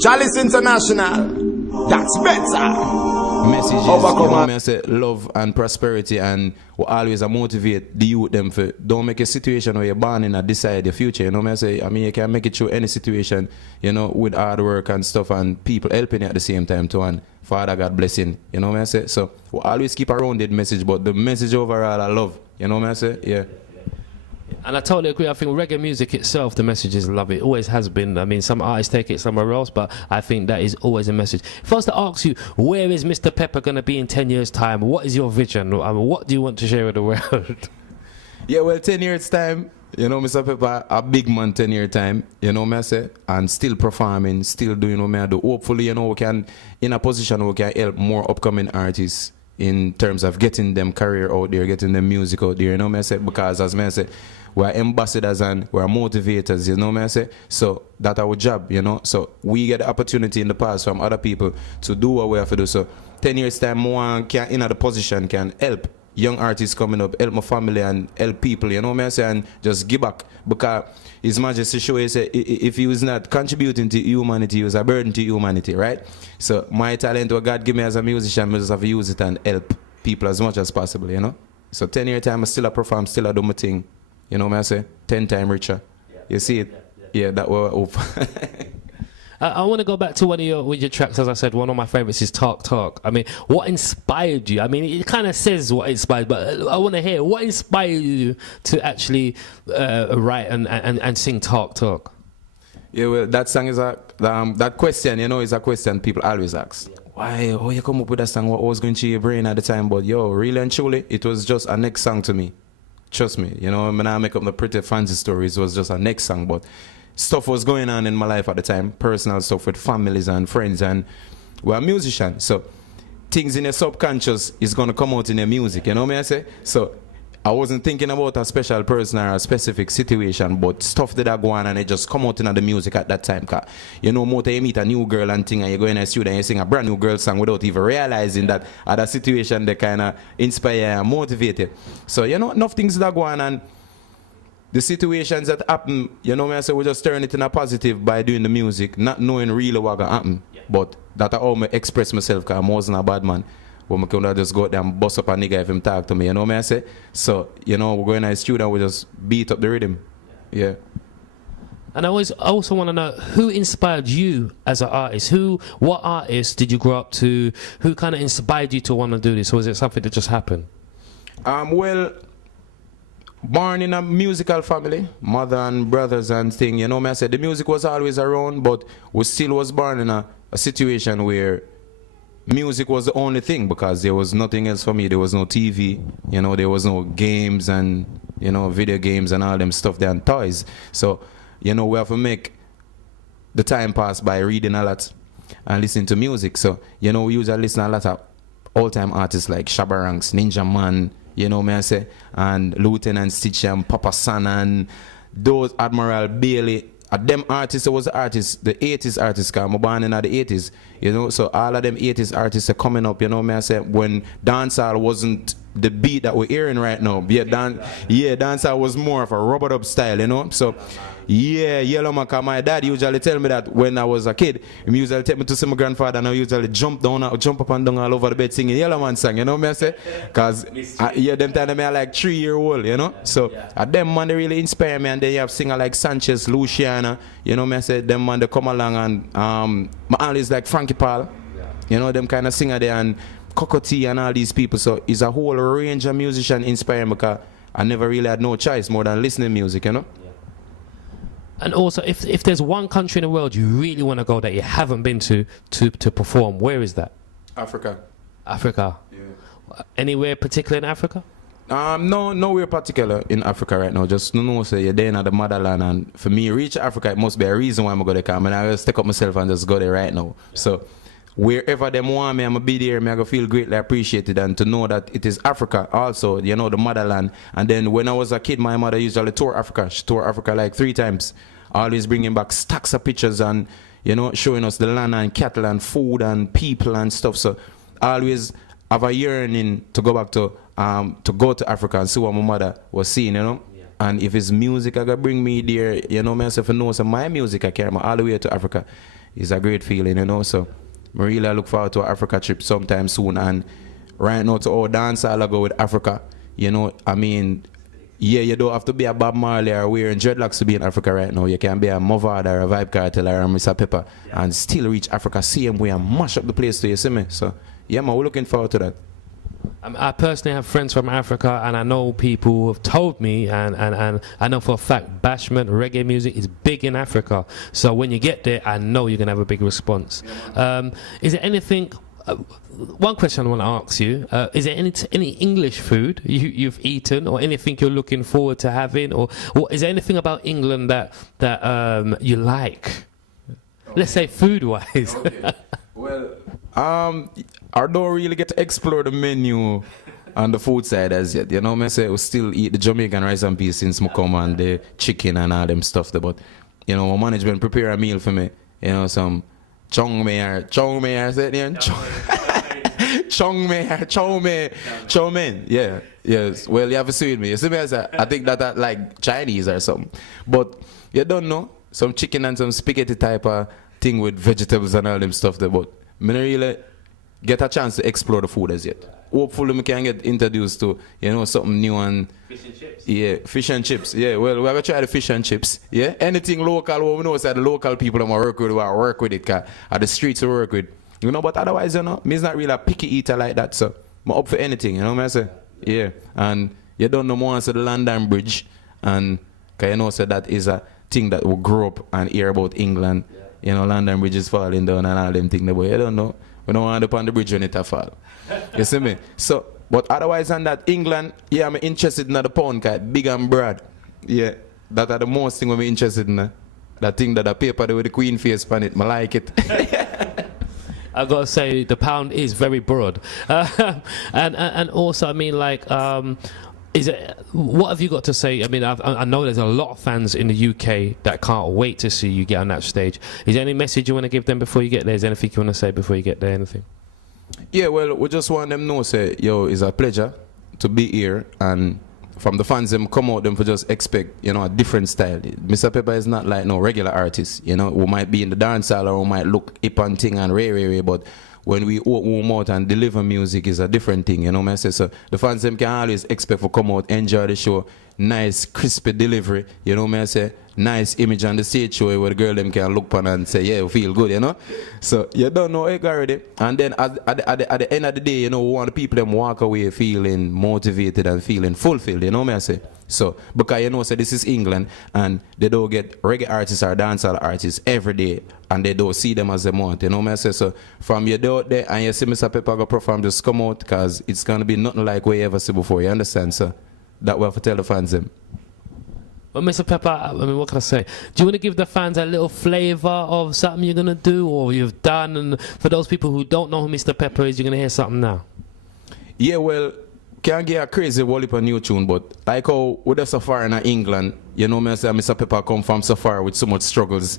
Chalice International, that's better. Message is, you know me, I say love and prosperity, and we always motivate the youth them for don't make a situation where you're born in and decide your future. You know me, I say, I mean, you can make it through any situation, you know, with hard work and stuff, and people helping you at the same time too, and Father God blessing. You know me, I say, so we always keep a rounded message, but the message overall I love. You know me, I say, yeah. And I totally agree. I think reggae music itself, the message is love. It always has been. I mean, some artists take it somewhere else, but I think that is always a message. If I was to ask you, where is Mr Peppa going to be in 10 years' time? What is your vision? I mean, what do you want to share with the world? Yeah, well, 10 years' time, you know, Mr Peppa, a big man 10 year time, you know me I say, and still performing, still doing what I do. Hopefully, you know, we can, in a position where we can help more upcoming artists in terms of getting them career out there, getting them music out there, you know me I say, because as me I say, we're ambassadors and we're motivators, you know what I say? So that's our job, you know? So we get the opportunity in the past from other people to do what we have to do. So 10 years time, more can in the position can help young artists coming up, help my family and help people, you know what I say? And just give back. Because His Majesty show you say if he was not contributing to humanity, he was a burden to humanity, right? So my talent, what God give me as a musician, I just have to use it and help people as much as possible, you know? So 10 year time, I still perform, still I do my thing. You know what I say? 10 times richer. Yeah. You see it? Yeah, that was hope. I want to go back to one of your tracks. As I said, one of my favorites is Talk Talk. I mean, what inspired you? I mean, it kind of says what inspired, but I want to hear what inspired you to actually write and sing Talk Talk. Yeah, well, that song is that question, you know, is a question people always ask. Yeah. Why? Oh, you come up with that song? What was going through your brain at the time? But yo, really and truly, it was just a next song to me. Trust me, you know, when I make up the pretty fancy stories, it was just a next song, but stuff was going on in my life at the time, personal stuff with families and friends, and we're a musician, so things in your subconscious is going to come out in your music, you know what I say? So I wasn't thinking about a special person or a specific situation, but stuff that I go on and it just come out in the music at that time. Cause you know, more time you meet a new girl and thing, and you go in a studio and you sing a brand new girl song without even realizing that at a situation they kind of inspire and motivate you. So you know, enough things that go on, and the situations that happen, you know, I say we just turn it in a positive by doing the music, not knowing really what gonna happen. Yeah. But that's how I express myself, because I wasn't a bad man. When I can just go out there and bust up a nigga if him talk to me, you know what I say? So, you know, we're going to the studio and we just beat up the rhythm. Yeah. And I also want to know, who inspired you as an artist? What artist did you grow up to? Who kind of inspired you to want to do this? Or was it something that just happened? Well, born in a musical family, mother and brothers and thing, you know what I said? The music was always around, but we still was born in a situation where music was the only thing, because there was nothing else for me. There was no TV, you know, there was no games and, you know, video games and all them stuff there and toys. So, you know, we have to make the time pass by reading a lot and listening to music. So, you know, we usually listen to a lot of all-time artists like Shabba Ranks, Ninja Man, you know what I say, and Lieutenant Stitch and Papa San and those Admiral Bailey. Them artists, was the artists, the 80s artists, because I'm born in the 80s, you know, so all of them 80s artists are coming up, you know what I say, when dancehall wasn't the beat that we're hearing right now. Yeah, dancehall was more of a rubber up style, you know, so yeah, Yellow Man, my dad usually tell me that when I was a kid, he usually take me to see my grandfather, and I usually jump up and down all over the bed singing Yellow Man song, you know what I say, because them time I like 3-year-old, you know, so them man they really inspire me. And then you have singer like Sanchez, Luciana, you know what I say, them man they come along, and my always like Frankie Paul, you know, them kind of singer there, and Cocotte and all these people. So it's a whole range of musicians inspire me, because I never really had no choice more than listening music, you know. And also, if there's one country in the world you really want to go that you haven't been to perform, where is that? Africa. Africa. Yeah. Anywhere particular in Africa? No, nowhere particular in Africa right now. Just no, say you're there in the motherland, and for me, reach Africa, it must be a reason why I'm going to come. And I just take up myself and just go there right now. Yeah. So wherever them want me, I'm going to be there. I'm going to feel greatly appreciated, and to know that it is Africa also, you know, the motherland. And then when I was a kid, my mother usually tour Africa. She toured Africa like 3 times. Always bringing back stacks of pictures and, you know, showing us the land and cattle and food and people and stuff. So I always have a yearning to go back to go to Africa and see what my mother was seeing, you know. Yeah. And if it's music I gotta bring me there, you know, myself know so my music I carry me all the way to Africa. It's a great feeling, you know. So I really look forward to an Africa trip sometime soon. And right now to our dance I'll go with Africa. You know, I mean, yeah, you don't have to be a Bob Marley or wearing dreadlocks to be in Africa right now. You can be a Mavard or a Vibe Cartel or a Mr Peppa and still reach Africa same way and mash up the place to you, see me? So yeah, man, we're looking forward to that. I personally have friends from Africa, and I know people who have told me, and I know for a fact, bashment, reggae music is big in Africa. So when you get there, I know you're going to have a big response. Is there anything... one question I want to ask you, is there any English food you've eaten or anything you're looking forward to having? Or is there anything about England that you like? Let's say food-wise. Okay. Well, I don't really get to explore the menu on the food side as yet. You know, I say we still eat the Jamaican rice and peas since I come and the chicken and all them stuff there. But, you know, my management prepare a meal for me. You know, some chow mein, say it chow mein. Yeah, yes. Well, you have to see with me. You see me as I think that like Chinese or something. But you don't know, some chicken and some spaghetti type of thing with vegetables and all them stuff there. But I don't really get a chance to explore the food as yet. Hopefully we can get introduced to, you know, something new and... Fish and chips. Yeah, fish and chips. Yeah, well, we're going to try the fish and chips. Yeah, anything local, what we know is that the local people that work with it, cause at the streets we work with. You know, but otherwise, you know, me's not really a picky eater like that, so I'm up for anything, you know what I say? Yeah, and you don't know more of the London Bridge, and cause you know, so that is a thing that we grow up and hear about England. Yeah. You know, London Bridge is falling down and all them things, but you don't know. We don't want to on the bridge when it fall. You see me? So, but otherwise than that, England, yeah, I'm interested in the pound card, big and broad. Yeah, that are the most thing I'm interested in. That thing that the paper there with the queen face on it, I like it. I gotta say, the pound is very broad. And also, I mean, like, what have you got to say? I mean, I know there's a lot of fans in the UK that can't wait to see you get on that stage. Is there any message you want to give them before you get there? Is there anything you want to say before you get there? Anything? Yeah, well, we just want them to know, say, yo, it's a pleasure to be here. And from the fans, them come out, them for just expect, you know, a different style. Mr. Peppa is not like no regular artist, you know, who might be in the dance hall or who might look hip and thing and ray, but when we open out and deliver music is a different thing, you know what I say? So the fans them can always expect to come out, enjoy the show, nice crispy delivery, you know what I say? Nice image on the stage show where the girl them can look on and say, yeah, we feel good, you know? So you don't know it already. And then at the end of the day, you know, we want the people them walk away feeling motivated and feeling fulfilled, you know what I say? So, because you know, so this is England and they don't get reggae artists or dancehall artists every day and they don't see them as they want, you know what I say? So, from you out there and you see Mr. Peppa go perform, just come out because it's going to be nothing like what you ever see before, you understand? So, that we have to tell the fans them. Well, Mr. Peppa, I mean, what can I say? Do you want to give the fans a little flavour of something you're going to do or you've done? And for those people who don't know who Mr. Peppa is, you're going to hear something now. Yeah, well, can't get a crazy whole heap of new tune, but like how with the safari in England, you know me say Mr. Peppa come from safari with so much struggles.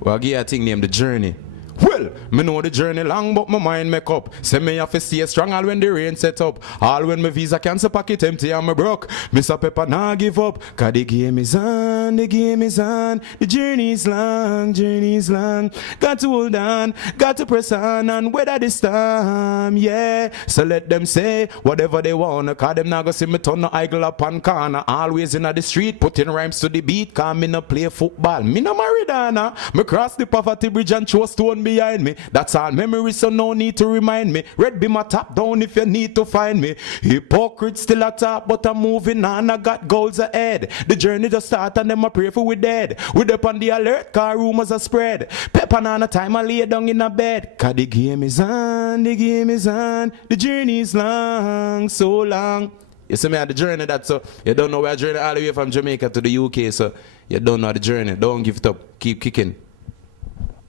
Well, I give you a thing named The Journey. Well, me know the journey long, but my mind make up. Say me have to stay strong all when the rain set up. All when my visa cancel pocket empty and me broke. Mr. Peppa nah give up. Cause the game is on, the game is on. The journey is long, journey is long. Got to hold on, got to press on and weather this time, yeah. So let them say whatever they want. Cause them now go see me turn the idle up on corner. Always in the street, putting rhymes to the beat. Cause me no play football, me no Maradona. Me cross the poverty bridge and throw stone behind me. That's all memories, so no need to remind me. Red be my top down if you need to find me. Hypocrite still at top, but I'm moving on. I got goals ahead. The journey just start and them I pray for we dead. We up on the alert, car rumors are spread. Peppa on a time I lay down in a bed. Cause the game is on, the game is on. The journey is long, so long. You see me at the journey that so you don't know where I journey all the way from Jamaica to the UK, so you don't know the journey. Don't give it up. Keep kicking.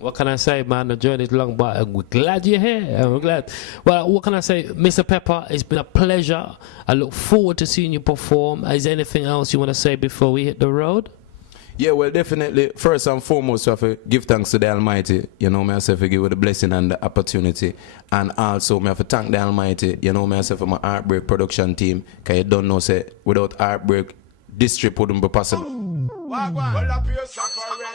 What can I say, man? The journey's long, but we're glad you're here. I'm glad. Well, what can I say? Mr. Peppa, it's been a pleasure. I look forward to seeing you perform. Is there anything else you want to say before we hit the road? Yeah, well, definitely. First and foremost, we have to give thanks to the Almighty. You know, myself, to give you the blessing and the opportunity. And also, I have to thank the Almighty, you know, myself, for my Heartbreak production team. Because you don't know, say, without Heartbreak, this trip wouldn't be possible. Well, up your suffering.